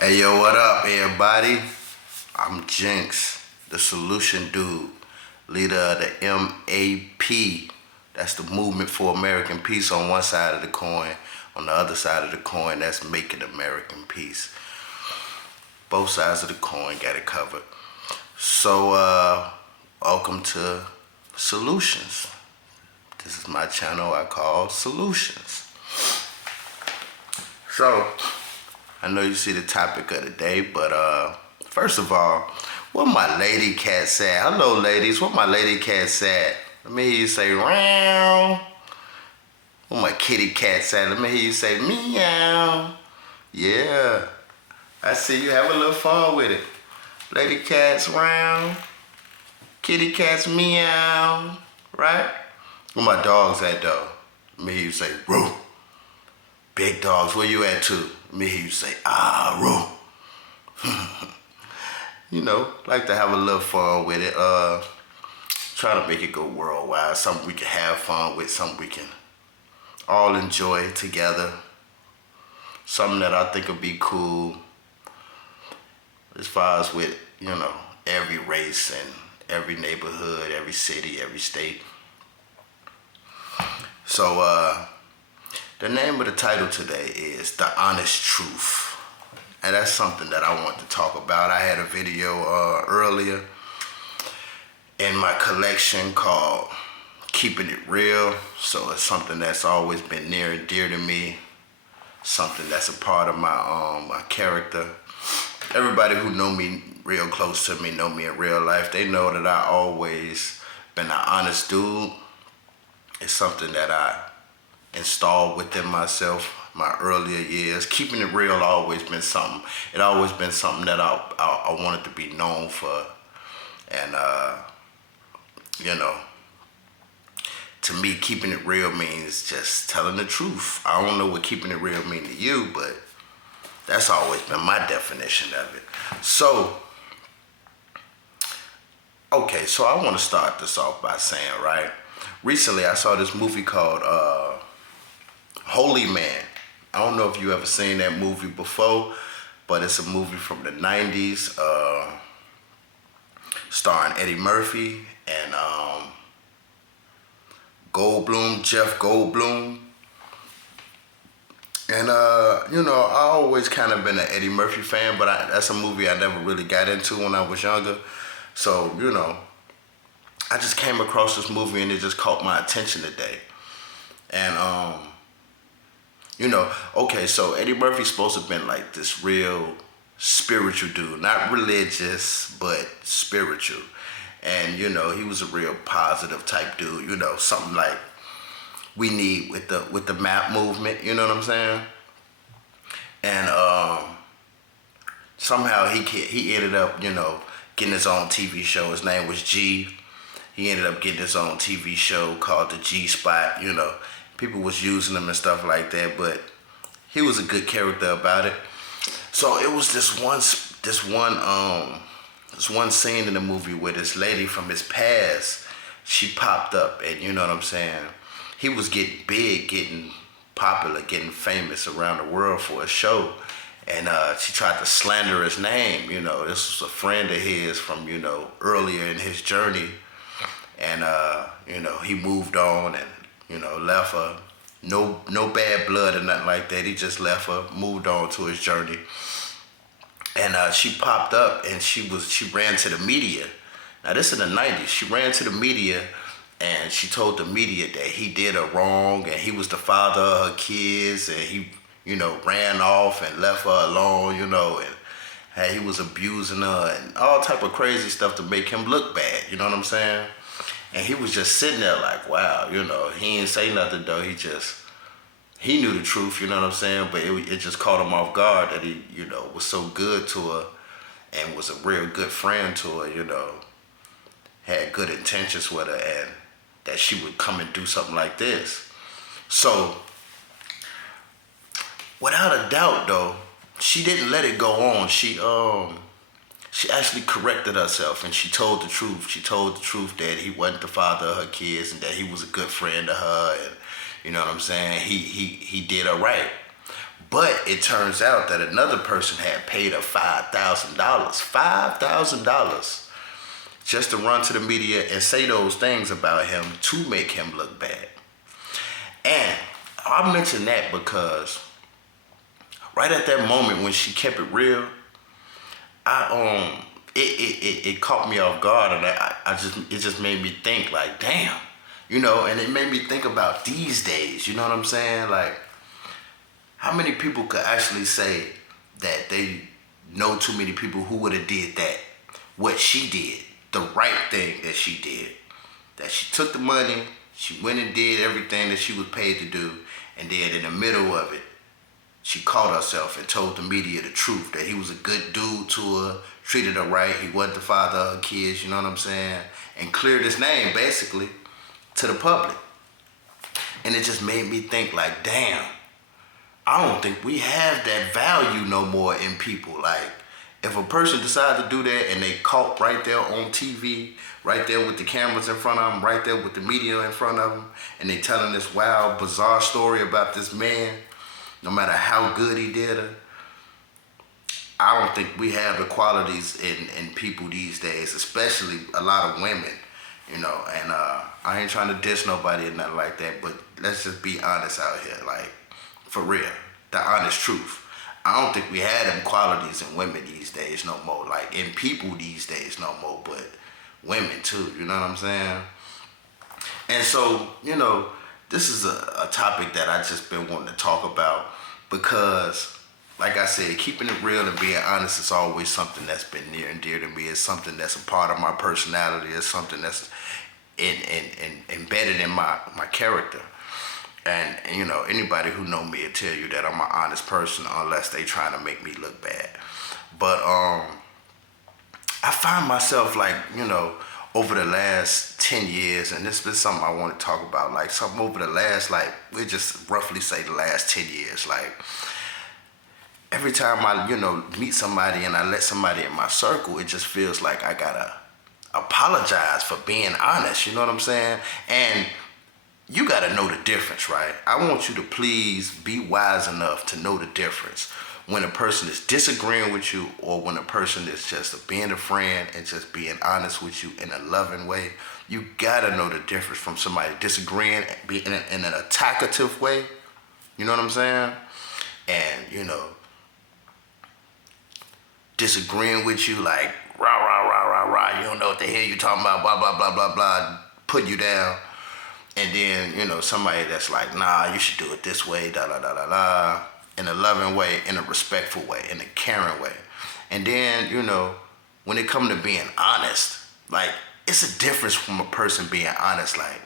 Hey yo, what up, everybody? I'm Jinx, the solution dude, leader of the MAP. That's the Movement for American Peace on one side of the coin. On the other side of the coin, that's Making American Peace. Both sides of the coin got it covered. So, welcome to Solutions. This is my channel I call Solutions. So, I know you see the topic of the day, but first of all, what my lady cat said. Hello, ladies. What my lady cat said. Let me hear you say meow. What my kitty cat said. Let me hear you say meow. Yeah, I see you have a little fun with it. Lady cat's round, kitty cat's meow. Right? Where my dogs at though? Let me hear you say roo. Big dogs, where you at too? Let me hear you say roo. You know, like to have a little fun with it. Try to make it go worldwide. Something we can have fun with, something we can all enjoy together. Something that I think would be cool as far as with, every race and every neighborhood, every city, every state. So, the name of the title today is The Honest Truth. And that's something that I want to talk about. I had a video earlier in my collection called Keeping It Real. So it's something that's always been near and dear to me. Something that's a part of my character. Everybody who know me real close to me, know me in real life, they know that I always been an honest dude. It's something that I installed within myself my earlier years. Keeping it real always been something. It always been something that I wanted to be known for. And to me, keeping it real means just telling the truth. I don't know what keeping it real mean to you, but that's always been my definition of it. So, okay, so I want to start this off by saying, right, recently I saw this movie called Holy Man. I don't know if you ever seen that movie before, but it's a movie from the 90s, starring Eddie Murphy and Jeff Goldblum. And, I always kind of been an Eddie Murphy fan, but that's a movie I never really got into when I was younger. So, I just came across this movie and it just caught my attention today. And, okay, so Eddie Murphy's supposed to have been like this real spiritual dude. Not religious, but spiritual. And, he was a real positive type dude, something like we need with the MAP movement, you know what I'm saying? And somehow he ended up, getting his own TV show. His name was G. He ended up getting his own TV show called The G Spot, People was using him and stuff like that, but he was a good character about it. So it was this one scene in the movie where this lady from his past, she popped up, and you know what I'm saying? He was getting big, getting popular, getting famous around the world for a show. And she tried to slander his name. This was a friend of his from, earlier in his journey. And, he moved on and, left her. No bad blood or nothing like that. He just left her, moved on to his journey. And she popped up and she ran to the media. Now this in the 90s. She ran to the media and she told the media that he did her wrong and he was the father of her kids and he, ran off and left her alone, and he was abusing her and all type of crazy stuff to make him look bad, you know what I'm saying? And he was just sitting there like, wow, he didn't say nothing though. He knew the truth, you know what I'm saying? But it just caught him off guard that he, was so good to her and was a real good friend to her, had good intentions with her and that she would come and do something like this. So, without a doubt though, she didn't let it go on. She actually corrected herself and she told the truth. She told the truth that he wasn't the father of her kids and that he was a good friend to her and you know what I'm saying? He did her right. But it turns out that another person had paid her $5,000 just to run to the media and say those things about him to make him look bad. And I mention that because right at that moment when she kept it real, it caught me off guard, and it just made me think like, damn, and it made me think about these days. You know what I'm saying? Like, how many people could actually say that they know too many people who would have did that? What she did, the right thing that she did, that she took the money, she went and did everything that she was paid to do, and then in the middle of it, she caught herself and told the media the truth, that he was a good dude to her, treated her right, he wasn't the father of her kids, you know what I'm saying? And cleared his name, basically, to the public. And it just made me think like, damn, I don't think we have that value no more in people. Like, if a person decides to do that and they caught right there on TV, right there with the cameras in front of them, right there with the media in front of them, and they telling this wild, bizarre story about this man, no matter how good he did her, I don't think we have the qualities in people these days, especially a lot of women, and I ain't trying to diss nobody or nothing like that, but let's just be honest out here, like, for real, the honest truth. I don't think we have them qualities in women these days no more, like in people these days no more, but women too, you know what I'm saying? And so, this is a topic that I just been wanting to talk about because, like I said, keeping it real and being honest is always something that's been near and dear to me. It's something that's a part of my personality. It's something that's embedded in my character. And anybody who know me will tell you that I'm an honest person unless they trying to make me look bad. But I find myself like, over the last 10 years, and this has been something I want to talk about, like something over the last, like, we just roughly say the last 10 years, like, every time I, meet somebody and I let somebody in my circle, it just feels like I gotta apologize for being honest, you know what I'm saying? And you gotta know the difference, right? I want you to please be wise enough to know the difference when a person is disagreeing with you or when a person is just being a friend and just being honest with you in a loving way. You gotta know the difference from somebody disagreeing in an attackative way. You know what I'm saying? And, disagreeing with you like, rah, rah, rah, rah, rah, you don't know what the hell you talking about, blah, blah, blah, blah, blah, putting you down. And then, somebody that's like, nah, you should do it this way, da, da, da, da, da, in a loving way, in a respectful way, in a caring way. And then, when it comes to being honest, like, it's a difference from a person being honest, like,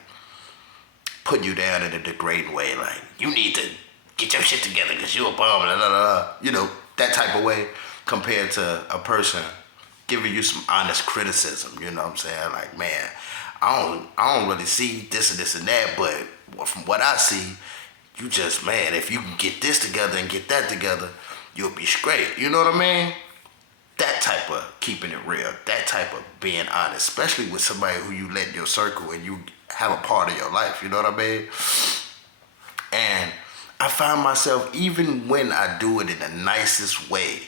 putting you down in a degrading way, like, you need to get your shit together because you a bum, blah, blah, blah, that type of way, compared to a person giving you some honest criticism, you know what I'm saying? Like, man, I don't really see this and this and that, but from what I see, you just, man, if you can get this together and get that together, you'll be straight. You know what I mean? That type of keeping it real, that type of being honest, especially with somebody who you let in your circle and you have a part of your life, you know what I mean? And I find myself, even when I do it in the nicest way,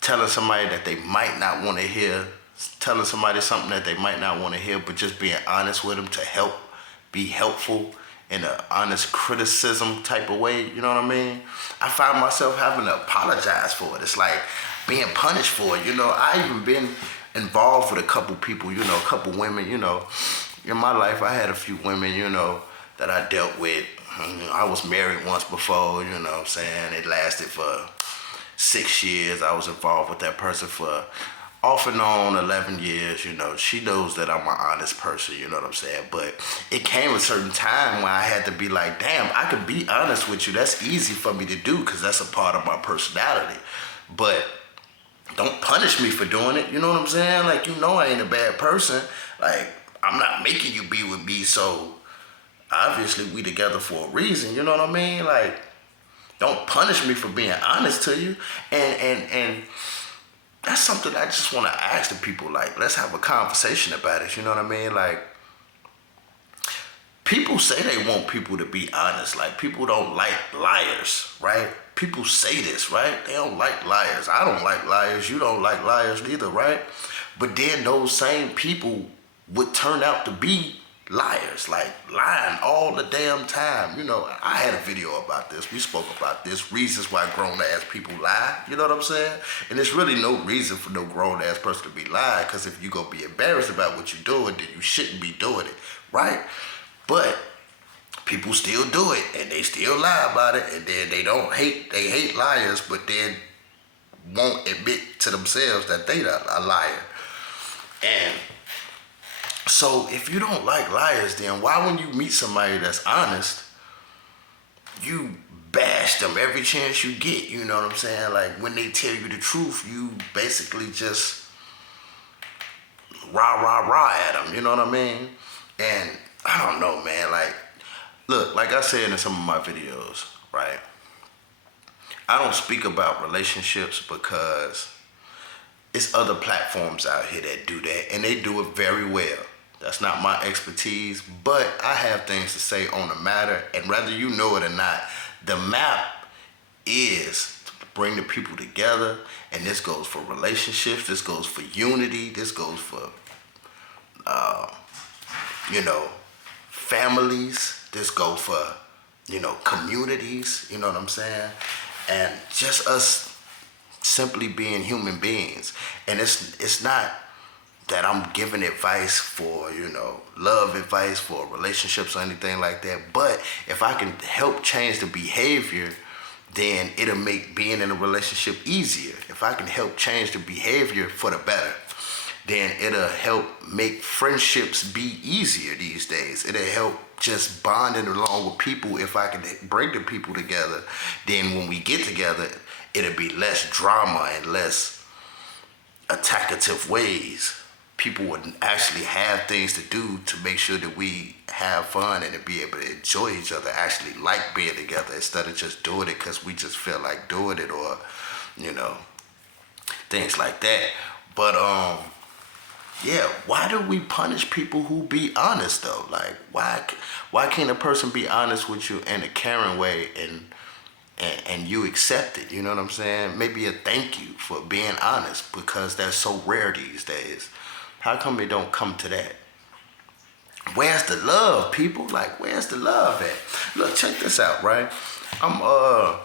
telling somebody that they might not want to hear, telling somebody something that they might not want to hear, but just being honest with them to help, be helpful in an honest criticism type of way, you know what I mean? I find myself having to apologize for it. It's like being punished for it, I even been involved with a couple people, a couple women, in my life I had a few women, that I dealt with. I was married once before, you know what I'm saying? It lasted for 6 years. I was involved with that person for off and on 11 years, she knows that I'm an honest person, you know what I'm saying? But it came a certain time where I had to be like, damn, I could be honest with you. That's easy for me to do because that's a part of my personality. But don't punish me for doing it, you know what I'm saying? Like, I ain't a bad person. Like, I'm not making you be with me, so obviously we together for a reason, you know what I mean? Like, don't punish me for being honest to you. And that's something I just want to ask the people, like, let's have a conversation about it, you know what I mean? Like, people say they want people to be honest, like, people don't like liars, right? People say this, right? They don't like liars. I don't like liars. You don't like liars neither, right? But then those same people would turn out to be liars, like lying all the damn time. You know, I had a video about this. We spoke about this, reasons why grown ass people lie. You know what I'm saying? And there's really no reason for no grown ass person to be lying, because if you gonna be embarrassed about what you're doing, then you shouldn't be doing it, right? But people still do it, and they still lie about it, and then they hate liars, but then won't admit to themselves that they are a liar. And so if you don't like liars, then why when you meet somebody that's honest, you bash them every chance you get, you know what I'm saying? Like when they tell you the truth, you basically just rah at them, you know what I mean? And I don't know, man, like, look, like I said in some of my videos, right? I don't speak about relationships because it's other platforms out here that do that, and they do it very well. That's not my expertise, but I have things to say on the matter, and whether you know it or not, the map is to bring the people together, and this goes for relationships, this goes for unity, this goes for, families, this goes for, communities, you know what I'm saying? And just us simply being human beings. And it's not that I'm giving advice for, love advice for relationships or anything like that. But if I can help change the behavior, then it'll make being in a relationship easier. If I can help change the behavior for the better, then it'll help make friendships be easier these days. It'll help just bonding along with people. If I can bring the people together, then when we get together, it'll be less drama and less attackative ways. People would actually have things to do to make sure that we have fun and to be able to enjoy each other, actually like being together, instead of just doing it because we just feel like doing it, or, things like that. But, yeah, why do we punish people who be honest though? Like, why can't a person be honest with you in a caring way and you accept it? You know what I'm saying? Maybe a thank you for being honest, because that's so rare these days. How come it don't come to that? Where's the love, people? Like, where's the love at? Look, check this out, right? I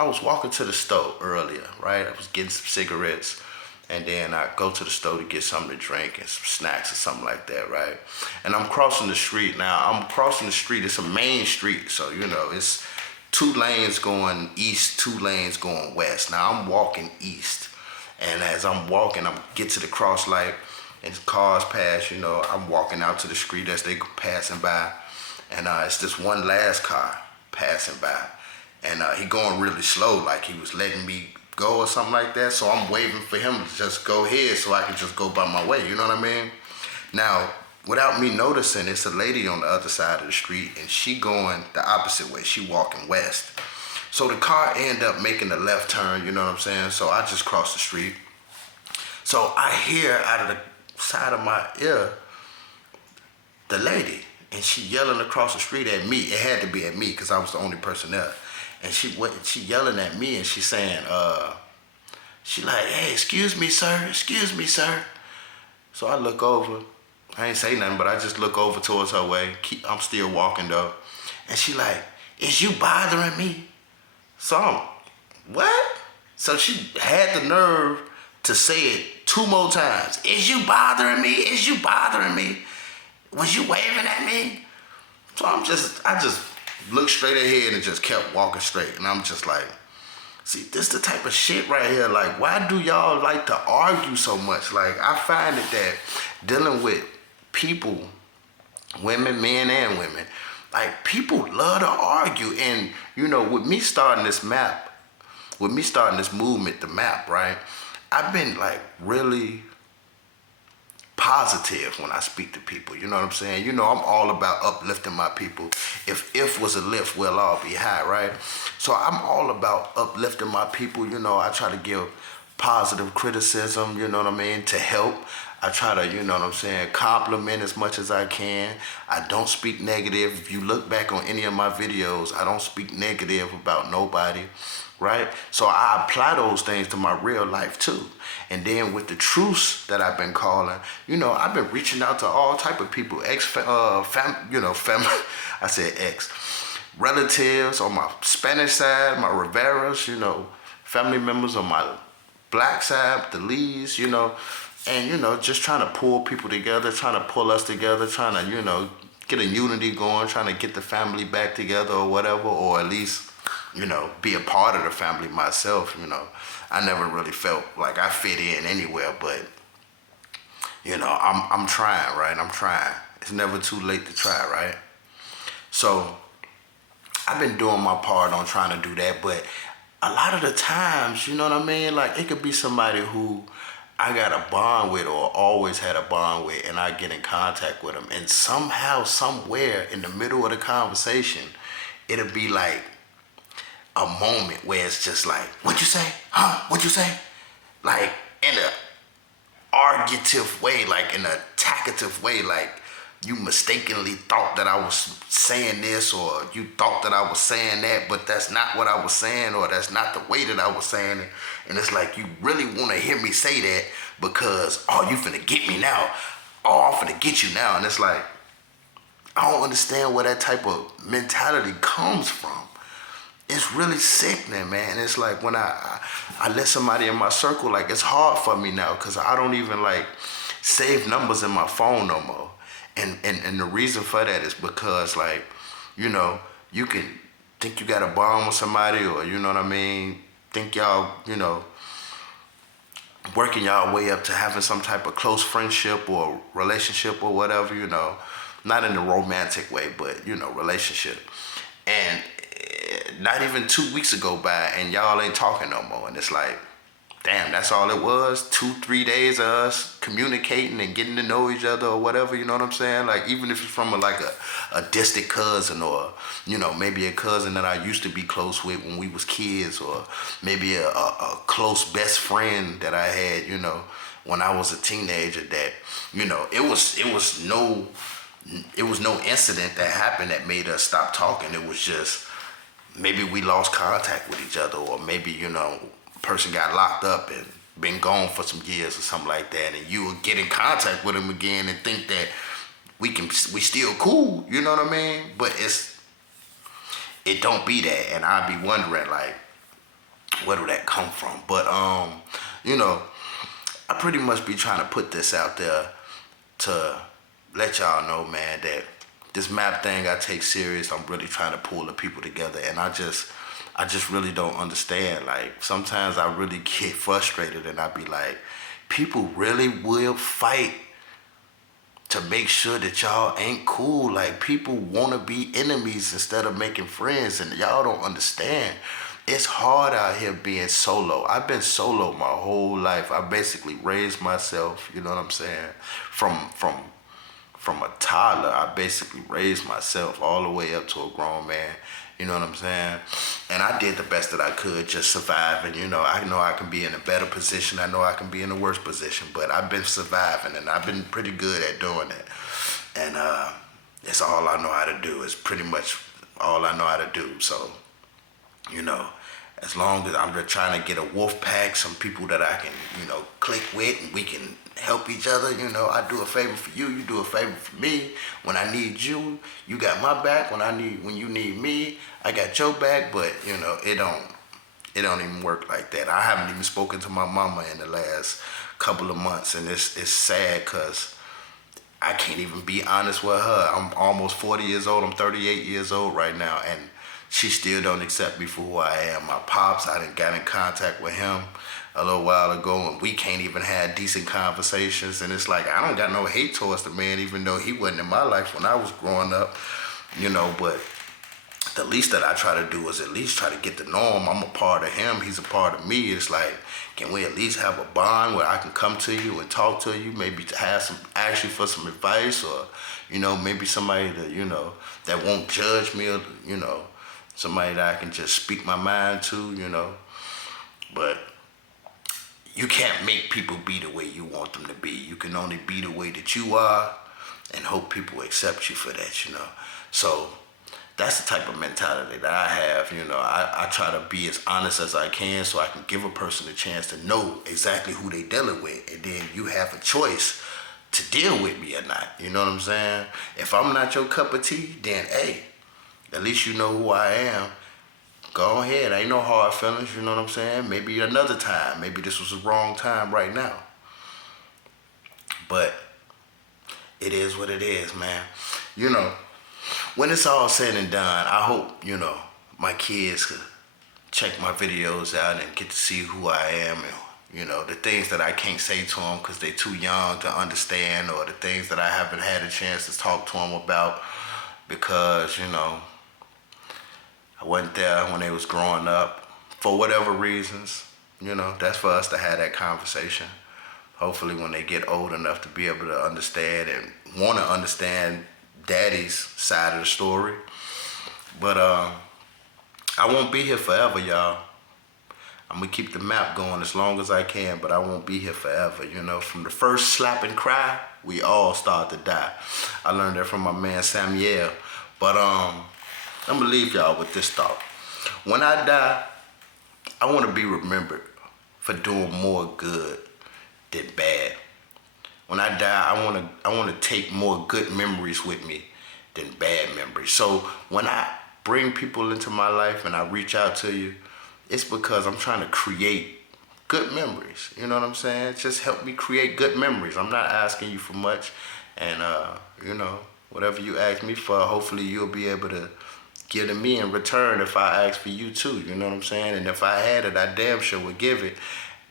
was walking to the store earlier, right? I was getting some cigarettes. And then I go to the store to get something to drink and some snacks or something like that, right? And I'm crossing the street. Now, I'm crossing the street. It's a main street, so, it's 2 lanes going east, 2 lanes going west. Now, I'm walking east. And as I'm walking, I get to the cross light, and cars pass, I'm walking out to the street as they passing by. And it's this one last car passing by. And he going really slow, like he was letting me go or something like that. So I'm waiting for him to just go ahead so I can just go by my way, you know what I mean? Now, without me noticing, it's a lady on the other side of the street, and she going the opposite way. She walking west. So the car end up making a left turn, you know what I'm saying? So I just crossed the street. So I hear out of the side of my ear the lady, and she yelling across the street at me. It had to be at me because I was the only person there. And she yelling at me, and she saying, she like, hey, excuse me, sir. So I look over. I ain't say nothing, but I just look over towards her way. I'm still walking though. And she like, is you bothering me? So I'm, what? So she had the nerve to say it 2 more times. Is you bothering me? Is you bothering me? Was you waving at me? So I just looked straight ahead and just kept walking straight. And I'm just like, see, this the type of shit right here. Like, why do y'all like to argue so much? Like, I find it that dealing with people, women, men and women, like, people love to argue. And, with me starting this movement, the map, right? I've been like really positive when I speak to people, you know what I'm saying? I'm all about uplifting my people. If was a lift, we'll all be high, right? So I'm all about uplifting my people. I try to give positive criticism, you know what I mean, to help. I try to, you know what I'm saying, compliment as much as I can. I don't speak negative. If you look back on any of my videos, I don't speak negative about nobody, right? So I apply those things to my real life too. And then with the truths that I've been calling, you know, I've been reaching out to all type of people, I said ex, relatives on my Spanish side, my Riveras, you know, family members on my black side, the Lees, you know, and, you know, just trying to pull people together, trying to pull us together, trying to, you know, get a unity going, trying to get the family back together or whatever, or at least, you know, be a part of the family myself, you know. I never really felt like I fit in anywhere, but, you know, I'm trying, right? I'm trying. It's never too late to try, right? So I've been doing my part on trying to do that, but a lot of the times, you know what I mean? Like, it could be somebody who I got a bond with or always had a bond with, and I get in contact with them, and somehow, somewhere in the middle of the conversation, it'll be like a moment where it's just like, "What you say? Huh? What you say?" Like, in a argumentative way, like in a attackative way, like you mistakenly thought that I was saying this, or you thought that I was saying that, but that's not what I was saying, or that's not the way that I was saying it. And it's like, you really want to hear me say that because, oh, you finna get me now. Oh, I'm finna get you now. And it's like, I don't understand where that type of mentality comes from. It's really sickening, man. It's like when I let somebody in my circle, like, it's hard for me now because I don't even like save numbers in my phone no more. And the reason for that is because, like, you know, you can think you got a bond with somebody, or, you know what I mean, think y'all, you know, working y'all way up to having some type of close friendship or relationship or whatever, you know, not in a romantic way, but, you know, relationship. And not even 2 weeks ago by and y'all ain't talking no more. And it's like, damn, that's all it was? 2-3 days of us communicating and getting to know each other or whatever, you know what I'm saying? Like, even if it's from a distant cousin, or, you know, maybe a cousin that I used to be close with when we was kids, or maybe a close best friend that I had, you know, when I was a teenager, that, you know, it was no incident that happened that made us stop talking. It was just, maybe we lost contact with each other, or maybe, you know, person got locked up and been gone for some years or something like that, and you will get in contact with him again and think that we still cool, you know what I mean? But it don't be that, and I be wondering, like, where do that come from? But you know, I pretty much be trying to put this out there to let y'all know, man, that this map thing I take serious. I'm really trying to pull the people together, and I just really don't understand. Like, sometimes I really get frustrated, and I be like, people really will fight to make sure that y'all ain't cool. Like, people want to be enemies instead of making friends, and y'all don't understand. It's hard out here being solo. I've been solo my whole life. I basically raised myself, you know what I'm saying? From a toddler, I basically raised myself all the way up to a grown man. You know what I'm saying? And I did the best that I could, just surviving. You know I can be in a better position. I know I can be in a worse position, but I've been surviving, and I've been pretty good at doing it. And that's all I know how to do. Is pretty much all I know how to do. So, you know, as long as I'm just trying to get a wolf pack, some people that I can, you know, click with, and we can help each other. You know, I do a favor for you, you do a favor for me. When I need you, you got my back. When you need me, I got your back. But, you know, it don't even work like that. I haven't even spoken to my mama in the last couple of months, and it's sad because I can't even be honest with her. I'm almost 40 years old. I'm 38 years old right now, and she still don't accept me for who I am. My pops, I done got in contact with him a little while ago, and we can't even have decent conversations. And it's like, I don't got no hate towards the man, even though he wasn't in my life when I was growing up, you know. But the least that I try to do is at least try to get to know him. I'm a part of him, he's a part of me. It's like, can we at least have a bond where I can come to you and talk to you, maybe to ask you for some advice, or, you know, maybe somebody that, you know, that won't judge me, or, you know, somebody that I can just speak my mind to, you know. But you can't make people be the way you want them to be. You can only be the way that you are and hope people accept you for that, you know. So that's the type of mentality that I have, you know. I try to be as honest as I can so I can give a person a chance to know exactly who they dealing with. And then you have a choice to deal with me or not. You know what I'm saying? If I'm not your cup of tea, then hey, at least you know who I am. Go ahead. Ain't no hard feelings, you know what I'm saying? Maybe another time. Maybe this was the wrong time right now. But it is what it is, man. You know, when it's all said and done, I hope, you know, my kids could check my videos out and get to see who I am and, you know, the things that I can't say to them because they're too young to understand, or the things that I haven't had a chance to talk to them about because, you know, I wasn't there when they was growing up for whatever reasons. You know, that's for us to have that conversation. Hopefully when they get old enough to be able to understand and want to understand daddy's side of the story. But I won't be here forever, y'all. I'm gonna keep the map going as long as I can, but I won't be here forever. You know, from the first slap and cry, we all start to die. I learned that from my man Samuel. But I'm gonna leave y'all with this thought. When I die, I want to be remembered for doing more good than bad. When I die, I want to take more good memories with me than bad memories. So when I bring people into my life and I reach out to you, it's because I'm trying to create good memories. You know what I'm saying? Just help me create good memories. I'm not asking you for much. And, you know, whatever you ask me for, hopefully you'll be able to give to me in return if I ask for you too. You know what I'm saying? And if I had it, I damn sure would give it.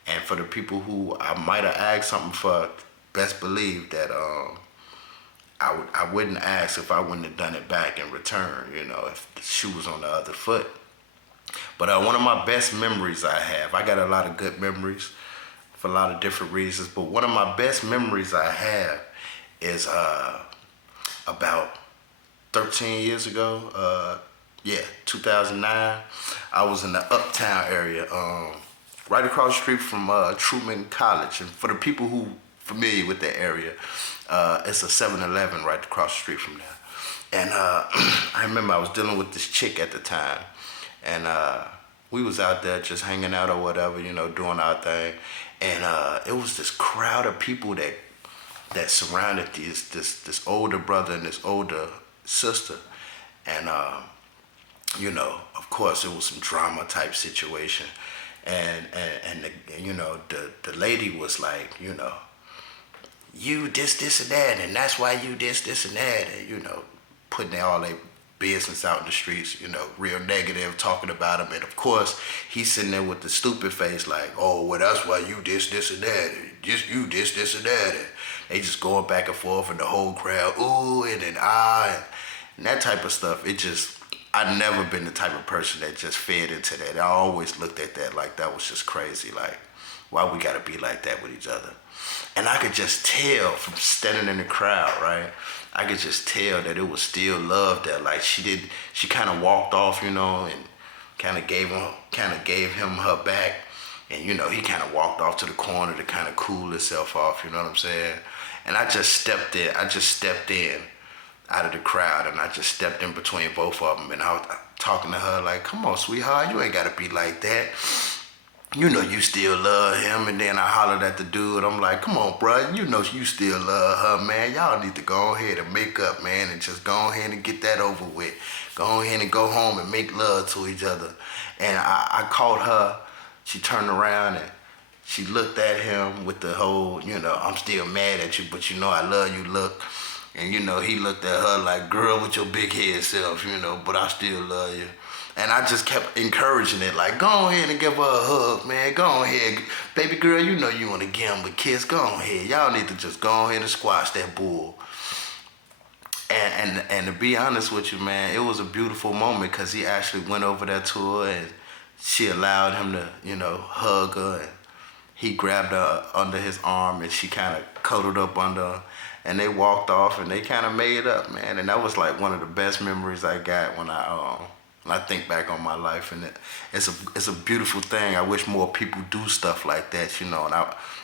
And for the people who I might have asked something for, best believe that I wouldn't ask if I wouldn't have done it back in return, you know, if the shoe was on the other foot. But one of my best memories I have, I got a lot of good memories for a lot of different reasons, but one of my best memories I have is about 13 years ago, 2009, I was in the Uptown area, right across the street from Truman College. And for the people who familiar with that area, it's a 7-Eleven right across the street from there. And I remember I was dealing with this chick at the time, and we was out there just hanging out or whatever, you know, doing our thing. And it was this crowd of people that surrounded this older brother and this older sister. And you know, of course, it was some drama type situation. And you know, the lady was like, you know, you this and that, and that's why you this and that, and you know, putting all their business out in the streets, you know, real negative, talking about him. And of course, he's sitting there with the stupid face like, oh, well, that's why you this and that, and just you this and that, and they just going back and forth, and the whole crowd, ooh, and then and that type of stuff. It just, I've never been the type of person that just fed into that. I always looked at that like that was just crazy. Like, why we gotta be like that with each other? And I could just tell from standing in the crowd, right? I could just tell that it was still love there. Like she kind of walked off, you know, and kind of gave him her back. And, you know, he kind of walked off to the corner to kind of cool himself off, you know what I'm saying? And I just stepped in out of the crowd, and I just stepped in between both of them, and I was talking to her like, come on, sweetheart, you ain't gotta be like that. You know you still love him. And then I hollered at the dude. I'm like, come on, bro. You know you still love her, man. Y'all need to go ahead and make up, man, and just go ahead and get that over with. Go ahead and go home and make love to each other. And I caught her. She turned around and she looked at him with the whole, you know, I'm still mad at you, but you know I love you look. And, you know, he looked at her like, girl, with your big head self, you know, but I still love you. And I just kept encouraging it, like, go ahead and give her a hug, man. Go ahead. Baby girl, you know you want to give him a kiss. Go ahead. Y'all need to just go ahead and squash that bull. And to be honest with you, man, it was a beautiful moment because he actually went over there to her and she allowed him to, you know, hug her. And he grabbed her under his arm and she kind of cuddled up under her. And they walked off and they kind of made up, man. And that was like one of the best memories I got when I And I think back on my life, and it's a beautiful thing. I wish more people do stuff like that, you know. And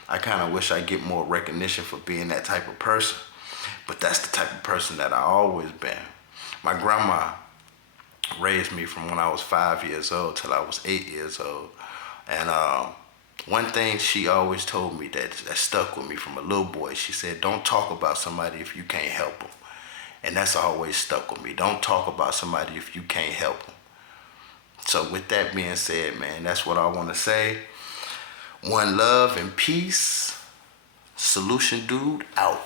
I kind of wish I get more recognition for being that type of person. But that's the type of person that I always been. My grandma raised me from when I was 5 years old till I was 8 years old, and one thing she always told me that stuck with me from a little boy. She said, "Don't talk about somebody if you can't help them." And that's always stuck with me. Don't talk about somebody if you can't help them. So with that being said, man, that's what I want to say. One love and peace. Solution Dude out.